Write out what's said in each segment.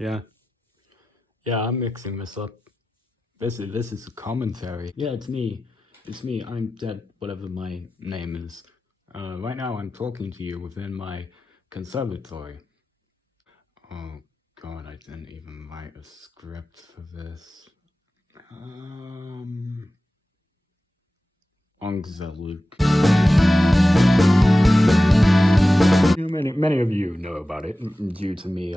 Yeah. Yeah, I'm mixing this up. This is a commentary. Yeah, it's me. It's me. I'm dead, whatever my name is. Right now I'm talking to you within my conservatory. Oh god, I didn't even write a script for this. Ongezellig. Many of you know about it due to me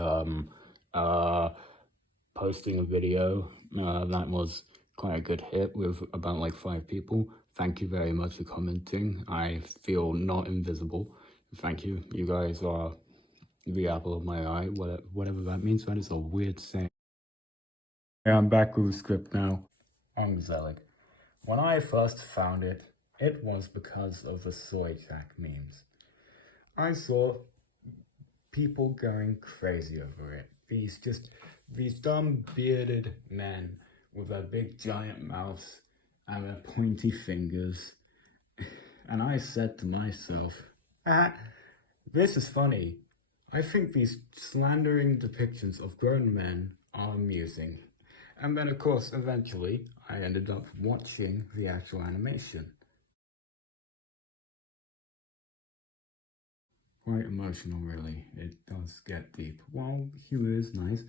posting a video that was quite a good hit with about like 5 people. Thank you very much for commenting. I feel not invisible. Thank you. You guys are the apple of my eye, whatever that means. That is a weird saying. Yeah, I'm back with the script now. Ongezellig. When I first found it, it was because of the soy jack memes. I saw people going crazy over it. These dumb bearded men with their big giant mouths and their pointy fingers. And I said to myself, this is funny. I think these slandering depictions of grown men are amusing. And then, of course, eventually, I ended up watching the actual animation. Quite emotional, really. It does get deep. While humor is nice,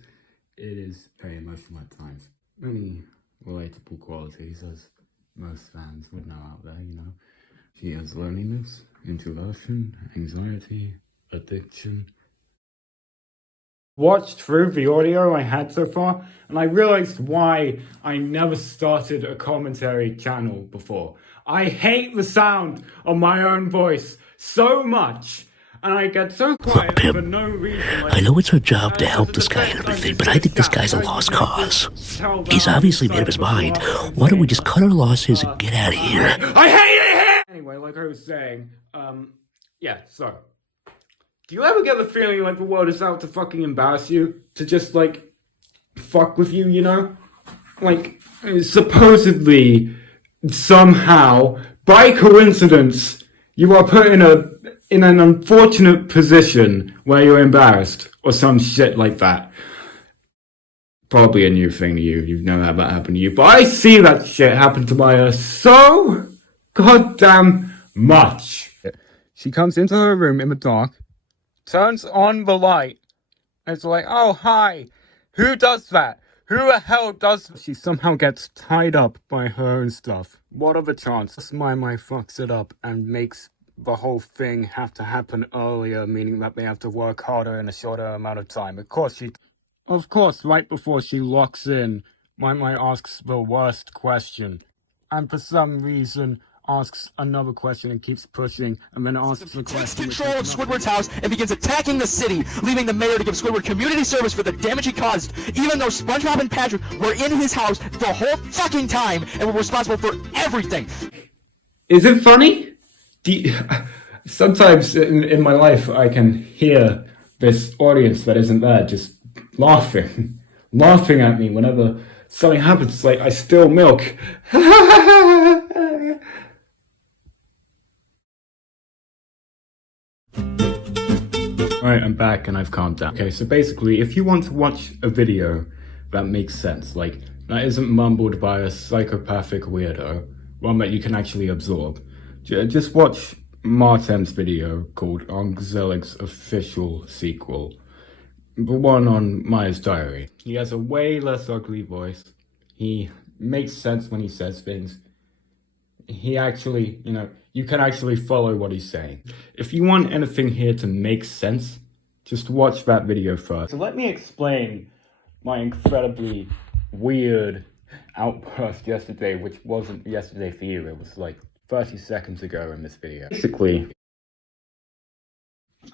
it is very emotional at times. Many relatable qualities, as most fans would know out there, you know. She has loneliness, introversion, anxiety, addiction. Watched through the audio I had so far, and I realized why I never started a commentary channel before. I hate the sound of my own voice so much, and I get so quiet for no reason. I know it's our job to help this guy and everything, but I think this guy's a lost cause. He's obviously made up his mind. Why don't we just cut our losses and get out of here? I hate it here! Anyway, like I was saying, yeah, so. Do you ever get the feeling like the world is out to fucking embarrass you? To just, like, fuck with you, you know? Like, supposedly, somehow, by coincidence, you are put in an unfortunate position where you're embarrassed, or some shit like that. Probably a new thing to you. You've never had that happen to you. But I see that shit happen to Maya so goddamn much. She comes into her room in the dark, turns on the light, and it's like, oh, hi. Who does that? Who the hell does... She somehow gets tied up by her own stuff. What are the chances? My fucks it up and makes the whole thing have to happen earlier, meaning that they have to work harder in a shorter amount of time. Of course, right before she locks in, my asks the worst question. And for some reason, asks another question and keeps pushing, and then asks the question. Takes control of Squidward's house and begins attacking the city, leaving the mayor to give Squidward community service for the damage he caused, even though SpongeBob and Patrick were in his house the whole fucking time and were responsible for everything. Is it funny? Sometimes in my life, I can hear this audience that isn't there just laughing at me whenever something happens. Like I spill milk. Alright, I'm back and I've calmed down. Okay, so basically, if you want to watch a video that makes sense, like, that isn't mumbled by a psychopathic weirdo, one that you can actually absorb, just watch Martem's video called Ongezellig's official sequel. The one on Maya's diary. He has a way less ugly voice. He makes sense when he says things. He actually, you know, you can actually follow what he's saying. If you want anything here to make sense, just watch that video first. So let me explain my incredibly weird outburst yesterday, which wasn't yesterday for you. It was like 30 seconds ago in this video. Basically,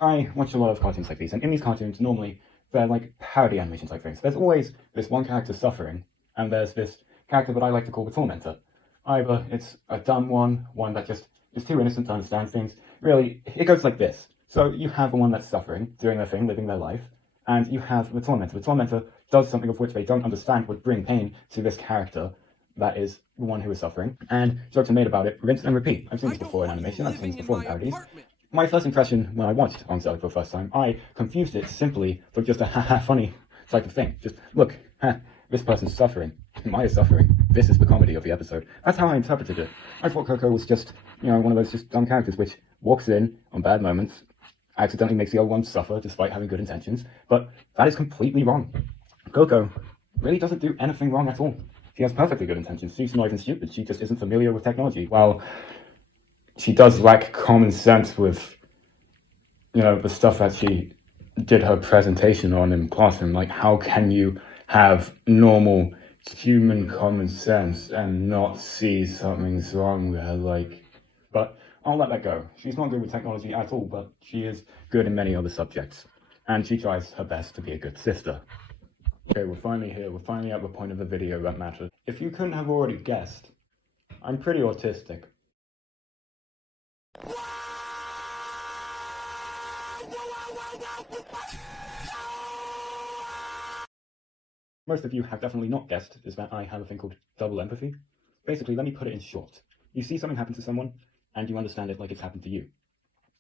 I watch a lot of cartoons like these, and in these cartoons, normally, they're like parody animations like things. There's always this one character suffering, and there's this character that I like to call the tormentor. Either it's a dumb one that just is too innocent to understand things. Really, it goes like this. So you have the one that's suffering, doing their thing, living their life, and you have the tormentor. The tormentor does something of which they don't understand would bring pain to this character that is the one who is suffering. And jokes are made about it, rinse and repeat. I've seen this before in animation, I've seen this before in parodies. My first impression when I watched ongezellig for the first time, I confused it simply for just a haha funny type of thing. Just, look, this person's suffering. Maya's suffering. This is the comedy of the episode. That's how I interpreted it. I thought Coco was just, one of those just dumb characters which walks in on bad moments, accidentally makes the other one suffer despite having good intentions, but that is completely wrong. Coco really doesn't do anything wrong at all. She has perfectly good intentions. She's not even stupid. She just isn't familiar with technology. Well, she does lack common sense with, the stuff that she did her presentation on in classroom. Like, how can you have normal human common sense and not see something's wrong there? But I'll let that go. She's not good with technology at all, but she is good in many other subjects. And she tries her best to be a good sister. Okay, we're finally here. We're finally at the point of the video that matters. If you couldn't have already guessed, I'm pretty autistic. Most of you have definitely not guessed is that I have a thing called double empathy. Basically, let me put it in short. You see something happen to someone, and you understand it like it's happened to you.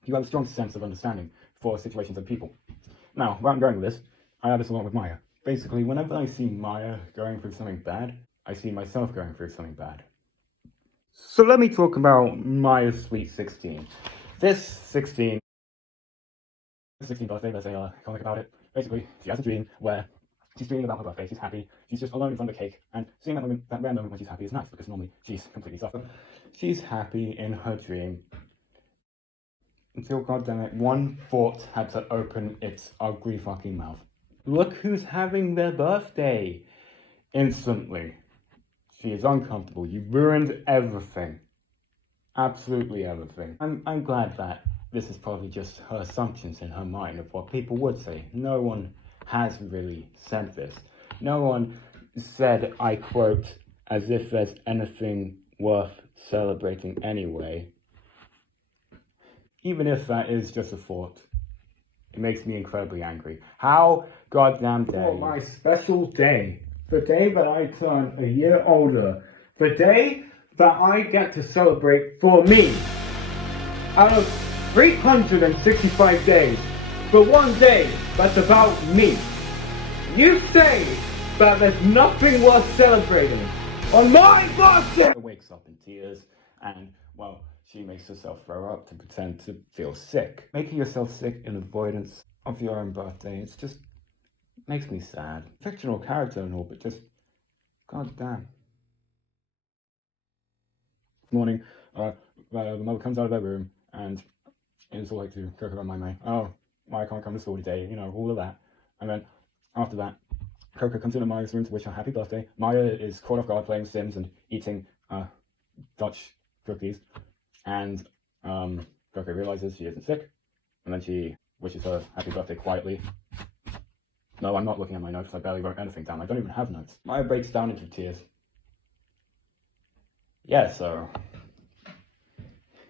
You have a strong sense of understanding for situations and people. Now, where I'm going with this, I have this a lot with Maya. Basically, whenever I see Maya going through something bad, I see myself going through something bad. So let me talk about Maya's Sweet 16. This 16 birthday, there's a comic about it. Basically, she has a dream where she's dreaming about her birthday, she's happy, she's just alone in front of a cake, and seeing that rare moment when she's happy is nice, because normally she's completely suffering. She's happy in her dream, until, goddammit, one thought had to open its ugly fucking mouth. Look who's having their birthday! Instantly. She is uncomfortable. You ruined everything. Absolutely everything. I'm glad that this is probably just her assumptions in her mind of what people would say. No one has really said this. No one said, I quote, as if there's anything worth celebrating anyway. Even if that is just a thought, it makes me incredibly angry. How goddamn dare you? My special day. The day that I turn a year older. The day that I get to celebrate for me. Out of 365 days, the one day that's about me. You say that there's nothing worth celebrating on my birthday! She wakes up in tears and, well, she makes herself throw up to pretend to feel sick. Making yourself sick in avoidance of your own birthday, it's just makes me sad. Fictional character and all, but just, goddamn. This morning, the mother comes out of her room and is all like to go around my mind. Oh, why I can't come to school today, all of that. And then after that, Coco comes into Maya's room to wish her happy birthday. Maya is caught off guard playing Sims and eating Dutch cookies. And Coco realizes she isn't sick. And then she wishes her happy birthday quietly. No, I'm not looking at my notes. I barely wrote anything down. I don't even have notes. Maya breaks down into tears. Yeah, so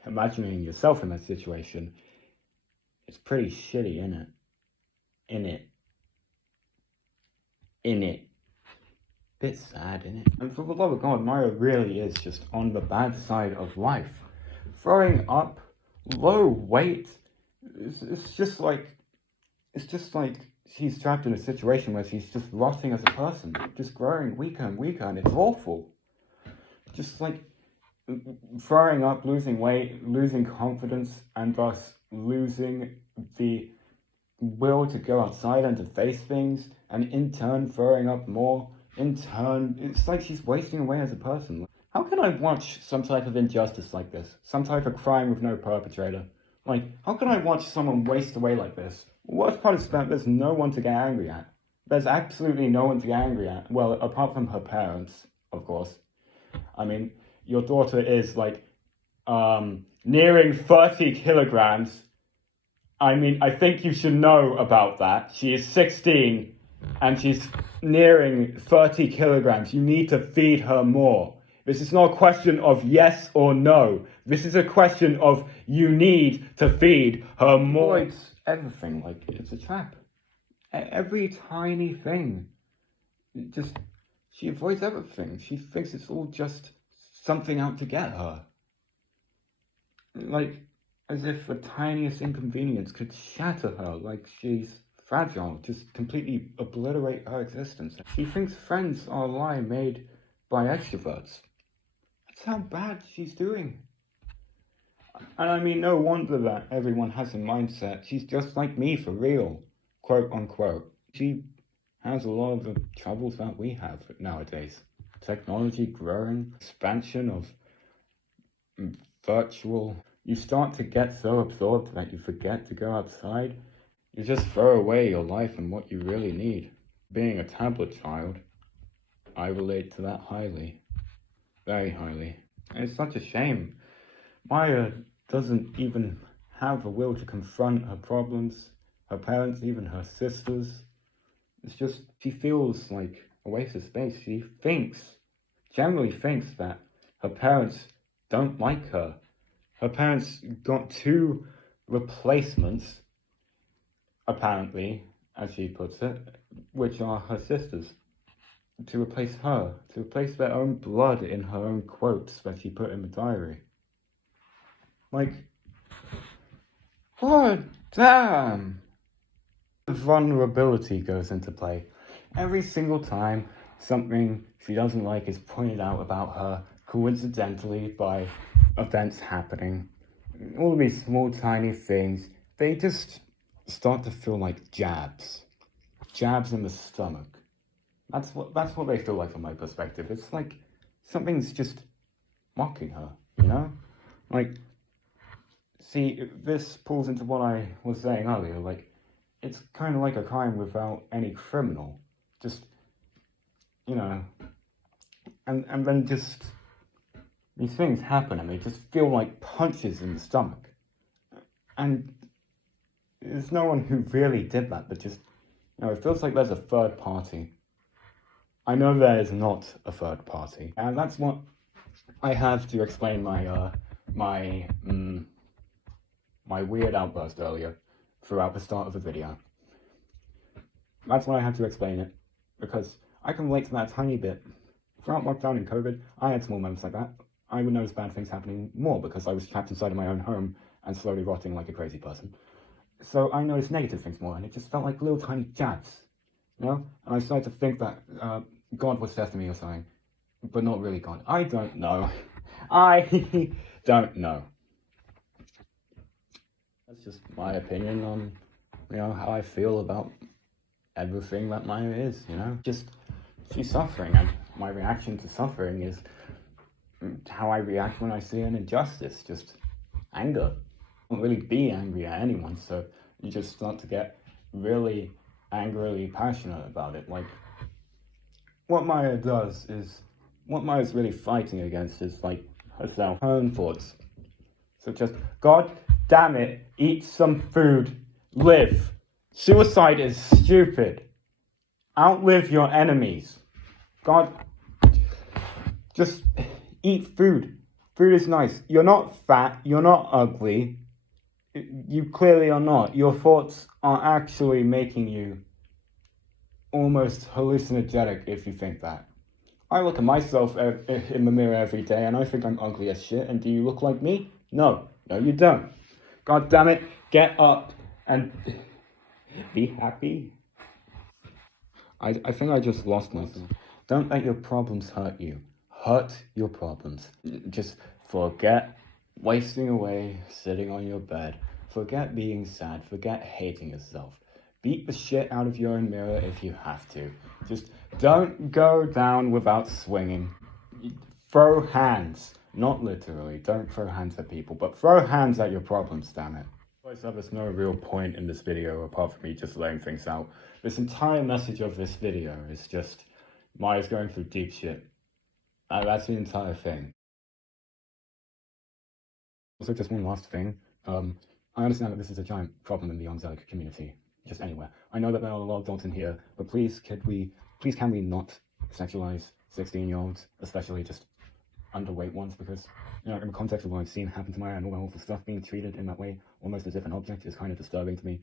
imagining yourself in that situation, it's pretty shitty, innit? Bit sad, innit? And for the love of God, Maya really is just on the bad side of life. Throwing up, low weight, it's just like she's trapped in a situation where she's just rotting as a person, just growing weaker and weaker, and it's awful. Just like throwing up, losing weight, losing confidence, and thus losing the will to go outside and to face things, and in turn throwing up more. In turn, it's like she's wasting away as a person. How can I watch some type of injustice like this? Some type of crime with no perpetrator? Like, how can I watch someone waste away like this? The worst part is that there's no one to get angry at. There's absolutely no one to get angry at. Well, apart from her parents, of course. I mean, your daughter is like, nearing 30 kilograms. I mean, I think you should know about that. She is 16 and she's nearing 30 kilograms. You need to feed her more. This is not a question of yes or no. This is a question of you need to feed her more. It's everything, like it's a trap. Every tiny thing. She avoids everything. She thinks it's all just something out to get her. Like, as if the tiniest inconvenience could shatter her, like she's fragile, just completely obliterate her existence. She thinks friends are a lie made by extroverts. That's how bad she's doing. And I mean, no wonder that everyone has a mindset. She's just like me, for real, quote unquote. She has a lot of the troubles that we have nowadays. Technology growing, expansion of virtual. You start to get so absorbed that you forget to go outside. You just throw away your life and what you really need. Being a tablet child, I relate to that highly. Very highly. And it's such a shame. Maya doesn't even have the will to confront her problems, her parents, even her sisters. It's just, she feels like a waste of space. She generally thinks that her parents don't like her. Her parents got 2 replacements, apparently, as she puts it, which are her sisters, to replace her, to replace their own blood in her own quotes that she put in the diary. Like, what? Damn! Vulnerability goes into play. Every single time something she doesn't like is pointed out about her, coincidentally by events happening, all of these small tiny things, they just start to feel like jabs in the stomach. That's what they feel like from my perspective. It's like something's just mocking her, you know? Like, see, this pulls into what I was saying earlier, like, it's kind of like a crime without any criminal. Just, you know, and then just, these things happen and they just feel like punches in the stomach. And there's no one who really did that, but just, you know, it feels like there's a third party. I know there is not a third party, and that's what I have to explain my weird outburst earlier throughout the start of the video. That's why I had to explain it, because I can relate to that a tiny bit. Throughout lockdown and COVID, I had small moments like that. I would notice bad things happening more because I was trapped inside of my own home and slowly rotting like a crazy person. So I noticed negative things more, and it just felt like little tiny jabs, you know? And I started to think that God was testing me or something, but not really God. I don't know. I don't know. That's just my opinion on, you know, how I feel about everything that Maya is, you know? Just, she's suffering, and my reaction to suffering is how I react when I see an injustice, just anger. I don't really be angry at anyone, so you just start to get really angrily passionate about it. Like, what Maya's really fighting against is, like, herself, her own thoughts. So just, God damn it, eat some food, live. Suicide is stupid. Outlive your enemies. God, just eat food. Food is nice. You're not fat, you're not ugly. You clearly are not. Your thoughts are actually making you almost hallucinogenic if you think that. I look at myself in the mirror every day and I think I'm ugly as shit, and do you look like me? No. No, you don't. God damn it, get up and be happy. I think I just lost myself. Don't let your problems hurt you. Hurt your problems. Just forget wasting away sitting on your bed. Forget being sad. Forget hating yourself. Beat the shit out of your own mirror if you have to. Just don't go down without swinging. Throw hands. Not literally. Don't throw hands at people, but throw hands at your problems, damn it. There's no real point in this video apart from me just laying things out. This entire message of this video is just Maya's going through deep shit. That's the entire thing. Also, just one last thing. I understand that this is a giant problem in the ongezellig community, just anywhere. I know that there are a lot of adults in here, but please can we not sexualize 16-year-olds, especially just underweight ones, because, you know, in the context of what I've seen happen to Maya and all the awful stuff, being treated in that way, almost as if an object, is kind of disturbing to me.